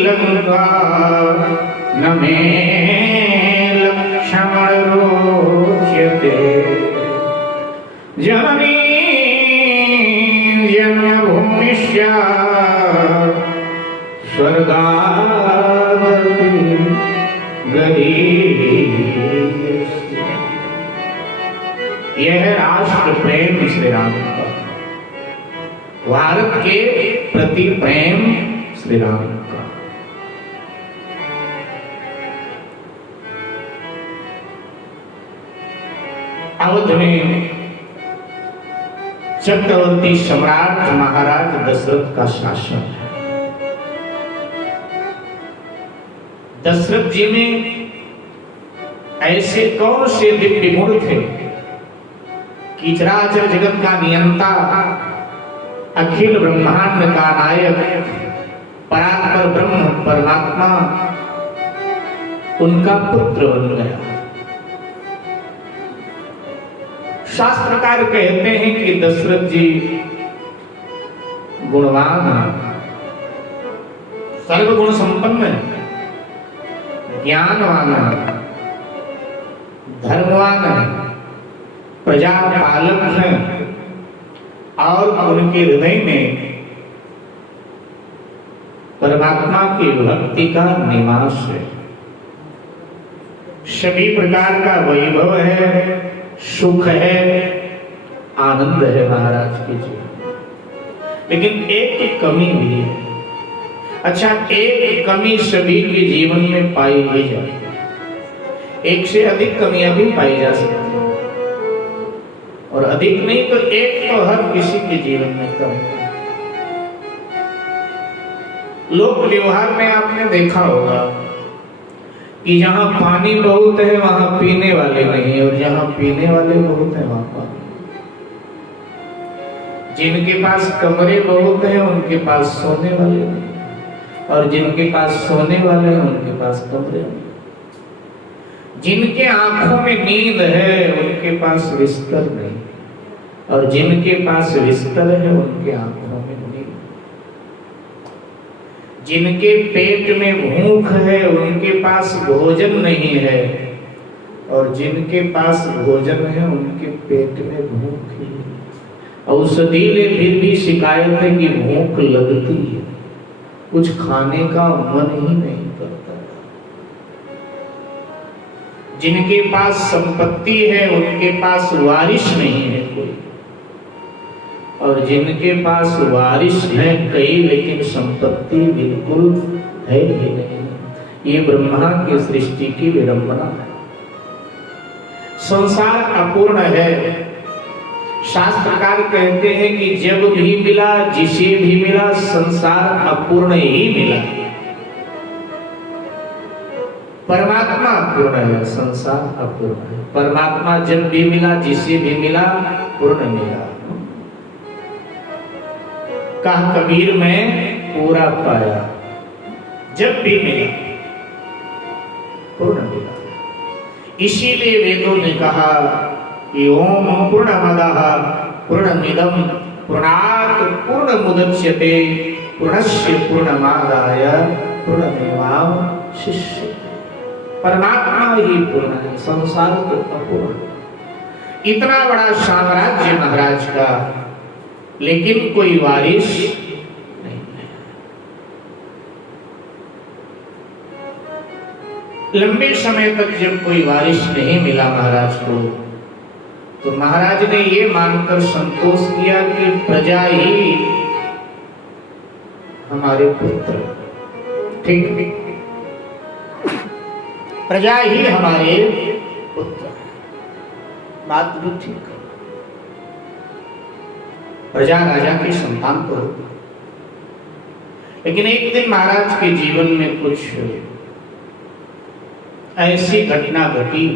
लंका न मे लक्ष्मण रोच्यते जननी जन्मभूमिश्च स्वर्गादपि गरीयसी। यह है राष्ट्र प्रेम श्री राम का, भारत के प्रति प्रेम श्री राम का। अवध में चक्रवर्ती सम्राट महाराज दशरथ का शासन है। दशरथ जी में ऐसे कौन से दिव्य गुण थे कि चराचर जगत का नियंता, अखिल ब्रह्मांड का नायक, परात्पर ब्रह्म परमात्मा उनका पुत्र बन गया। शास्त्रकार कहते हैं कि दशरथ जी गुणवान हैं, सर्वगुण संपन्न है, ज्ञानवान है, धर्मवान है, प्रजा पालक है और उनके हृदय में परमात्मा की भक्ति का निवास है। सभी प्रकार का वैभव है, सुख है, आनंद है महाराज के जीवन, लेकिन एक कमी भी है। अच्छा, एक कमी सभी के जीवन में पाई ही जाती है, एक से अधिक कमियां भी पाई जा सकती है, और अधिक नहीं तो एक तो हर किसी के जीवन में कमी है। लोक व्यवहार में आपने देखा होगा कि जहां पानी बहुत है वहां पीने वाले नहीं, और जहां पीने वाले बहुत है वहां पानी। जिनके पास कमरे बहुत हैं उनके पास सोने वाले नहीं, और जिनके पास सोने वाले हैं उनके पास कमरे नहीं। जिनके आंखों में नींद है उनके पास बिस्तर नहीं, और जिनके पास बिस्तर है उनके आंखों में नींद। जिनके पेट में भूख है उनके पास भोजन नहीं है, और जिनके पास भोजन है उनके पेट में भूख ही है। औषधि ले फिर भी शिकायत है कि भूख लगती है, कुछ खाने का मन ही नहीं करता। जिनके पास संपत्ति है उनके पास वारिस नहीं है कोई, और जिनके पास वारिस है कई लेकिन संपत्ति बिल्कुल है ही नहीं। ये ब्रह्मा की सृष्टि की विडंबना है। संसार अपूर्ण है। शास्त्रकार कहते हैं कि जब भी मिला, जिसे भी मिला, संसार अपूर्ण ही मिला। परमात्मा पूर्ण है, संसार अपूर्ण है। परमात्मा जब भी मिला, जिसे भी मिला, पूर्ण मिला। कहा कबीर में पूरा पाया, जब भी मिला पूर्ण मिला। इसीलिए वेदों ने कहा कि ओम पूर्णमदः पूर्णमिदं पूर्णात् पूर्णमुदच्यते पूर्णस्य पूर्णमादाय पूर्णमेवावशिष्यते। परमात्मा ही पूर्ण है, संसार तो अपूर्ण। इतना बड़ा साम्राज्य महाराज का, लेकिन कोई वारिस नहीं है। लंबे समय तक जब कोई वारिस नहीं मिला महाराज को, तो महाराज ने ये मानकर संतोष किया कि प्रजा ही हमारे पुत्र, ठीक, प्रजा ही हमारे पुत्र। बात भी ठीक है, प्रजा राजा की संतान तो होती। लेकिन एक दिन महाराज के जीवन में कुछ ऐसी घटना घटी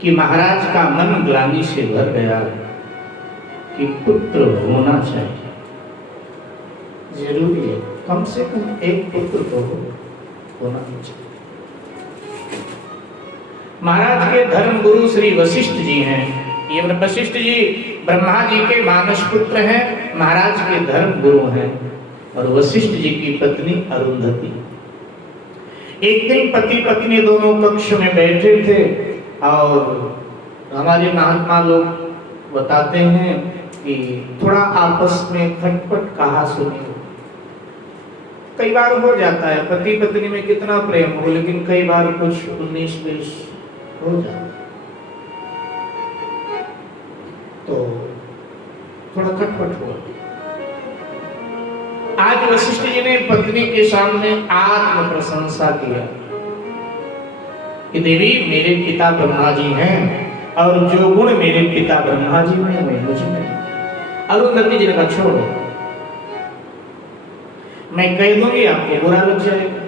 कि महाराज का मन ग्लानि से भर गया कि पुत्र होना चाहिए, जरूरी है, कम से कम एक पुत्र तो होना चाहिए। महाराज के धर्म गुरु श्री वशिष्ठ जी हैं। ये वशिष्ठ जी ब्रह्मा जी के मानस पुत्र हैं, महाराज के धर्म गुरु हैं। और वशिष्ठ जी की पत्नी अरुंधति। एक दिन पति पत्नी दोनों कक्ष में बैठे थे और हमारे महात्मा लोग बताते हैं कि थोड़ा आपस में खटपट कहा सुनी। कई बार हो जाता है पति पत्नी में कितना प्रेम हो, लेकिन कई बार कुछ 19-20 हो जाता है तो थोड़ा खटपट हुआ। आज वशिष्ठ जी ने पत्नी के सामने आत्म प्रशंसा किया कि देवी मेरे पिता ब्रह्मा जी हैं और जो गुण मेरे पिता ब्रह्मा जी में वे मुझ में। अरुंधति जी ने कहा छोड़ो, मैं कह दूंगी आपको बुरा लग जाएगा।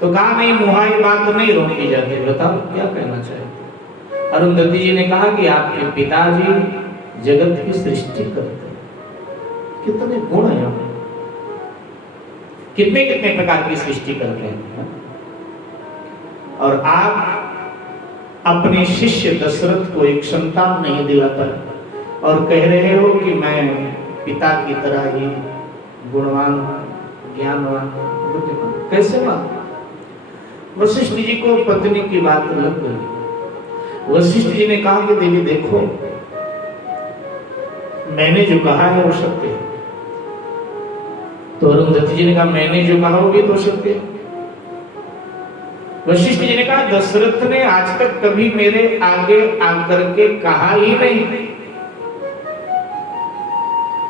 तो कहा नहीं, मुहाई बात तो नहीं रोकी जाती, बताओ क्या कहना चाहिए। अरुंधति जी ने कहा कि आपके पिताजी जगत की सृष्टि करते हैं, कितने गुण हैं, कितने कितने प्रकार की सृष्टि करते हैं, और आप अपने शिष्य दशरथ को एक संतान नहीं दिलाता और कह रहे हो कि मैं पिता की तरह ही गुणवान, ज्ञानवान, बुद्धिमान। कैसे मान? वशिष्ठ जी को पत्नी की बात लग गई। वशिष्ठ जी ने कहा कि देवी देखो, मैंने जो कहा है वो सत्य है। तो अरुंधति जी ने कहा मैंने जो कहा वो भी तो सत्य है। वशिष्ठ जी ने कहा दशरथ ने आज तक कभी मेरे आगे आकर के कहा ही नहीं,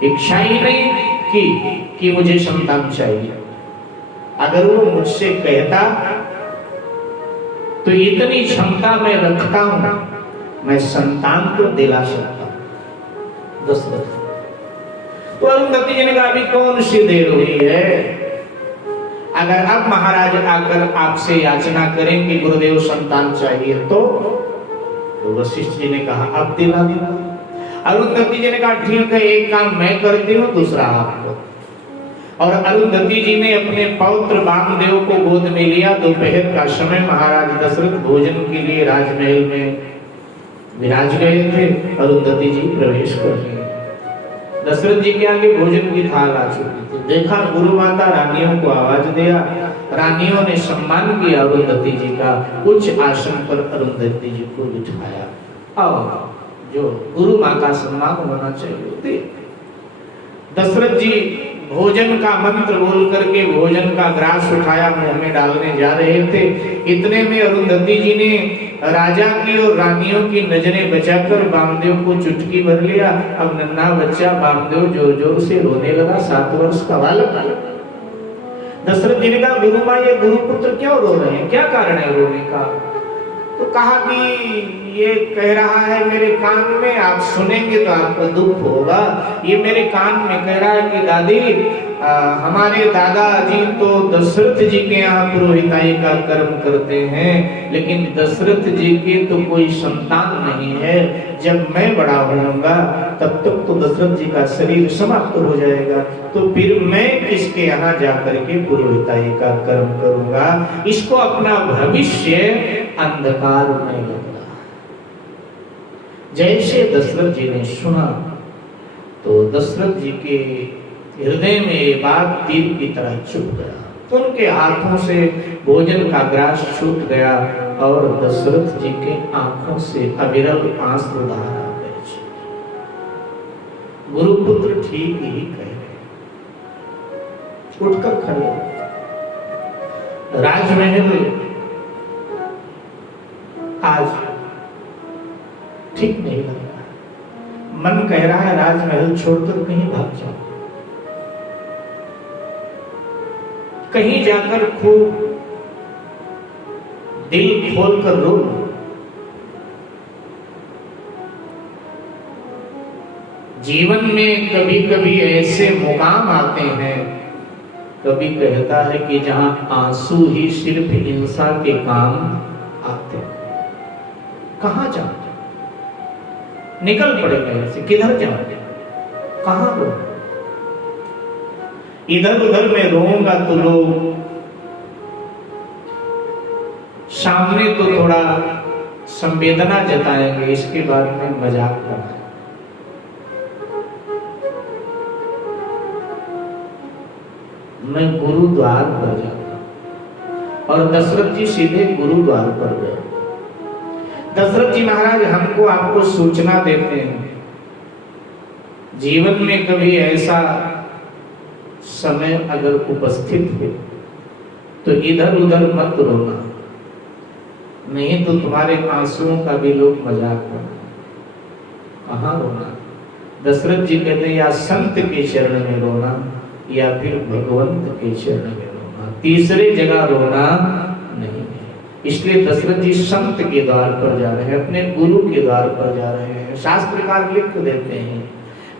इच्छा ही नहीं कि मुझे संतान चाहिए। अगर वो मुझसे कहता तो इतनी क्षमता मैं रखता हूं, मैं संतान को दिला सकता हूं दशरथ। तो अरुंधति जी ने कहा अभी कौन सी देर हुई है, अगर अब महाराज आकर आपसे याचना करें कि गुरुदेव संतान चाहिए तो वशिष्ठ जी ने कहा अब दिला दिला। अरुंधति जी ने कहा ठीक है, एक काम मैं करती हूँ, दूसरा आपको। और अरुंधति जी ने अपने पौत्र वामदेव को गोद में लिया। दोपहर का समय महाराज दशरथ भोजन के लिए राजमहल में विराज गए थे। अरुंधति जी प्रवेश कर गए। दशरथ जी के आगे भोजन की थाल आ चुकी थी। देखा गुरु माता रानियों को आवाज दिया, रानियों ने सम्मान किया अरुंधति जी का। उच्च आसन पर अरुंधति जी को बिठाया। आओ, जो गुरु माँ का सम्मान होना चाहिए। दशरथ जी भोजन का मंत्र बोल करके भोजन का ग्रास उठाया, मुंह में डालने जा रहे थे। इतने में अरुंधति जी ने राजा की और रानियों की नजरें बचाकर वामदेव को चुटकी भर लिया। अब नन्हा बच्चा वामदेव जोर जोर से रोने लगा, 7 वर्ष का बालक। दशरथ जी ने कहा गुरु माँ ये गुरुपुत्र क्यों रो रहे हैं, क्या कारण है रोने का? तो कहा कि ये कह रहा है मेरे कान में, आप सुनेंगे तो आपको दुख होगा। ये मेरे कान में कह रहा है कि दादी हमारे दादाजी तो दशरथ जी के यहाँ पुरोहिताई का कर्म करते हैं, लेकिन दशरथ जी के तो कोई संतान नहीं है। जब मैं बड़ा होऊंगा तब तक तो दशरथ जी का शरीर समाप्त हो जाएगा, तो फिर मैं किसके यहाँ जाकर के पुरोहिताई का कर्म करूंगा। इसको अपना भविष्य अंधकार में लगा। जैसे दशरथ जी ने सुना तो दशरथ जी के हृदय में ये बात तीर की तरह चुभ गया। उनके हाथों से भोजन का ग्रास छूट गया और दशरथ जी के आंखों से अविरल आंसुधारा बह। गुरुपुत्र ठीक ही कह रहे। उठकर खड़े राजमहल आज ठीक नहीं लग रहा, मन कह रहा है राजमहल छोड़कर कहीं भाग जाओ, कहीं जाकर खूब दिल खोलकर रो। जीवन में कभी कभी ऐसे मुकाम आते हैं, कभी कहता है कि जहां आंसू ही सिर्फ हिंसा के काम आते हैं। कहां जाओ, निकल पड़ेगा ऐसे, किधर जाओ, कहां रो? इधर उधर में रोऊंगा तो लोग सामने तो थोड़ा संवेदना जताएंगे, इसके बाद में मजाक बनाए। मैं गुरुद्वार पर जाता। और दशरथ जी सीधे गुरुद्वार पर गए। दशरथ जी महाराज हमको आपको सूचना देते हैं, जीवन में कभी ऐसा समय अगर उपस्थित हो तो इधर उधर मत रोना, नहीं तो तुम्हारे आंसुओं का भी लोग मजाक करते। कहाँ रोना? दशरथ जी कहते हैं या संत के चरण में रोना या फिर भगवंत के चरण में रोना, तीसरे जगह रोना नहीं है। इसलिए दशरथ जी संत के द्वार पर जा रहे हैं, अपने गुरु के द्वार पर जा रहे हैं। शास्त्रकार लिख देते हैं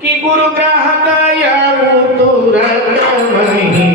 कि गुरु ग्रह गया तुरंत वहीं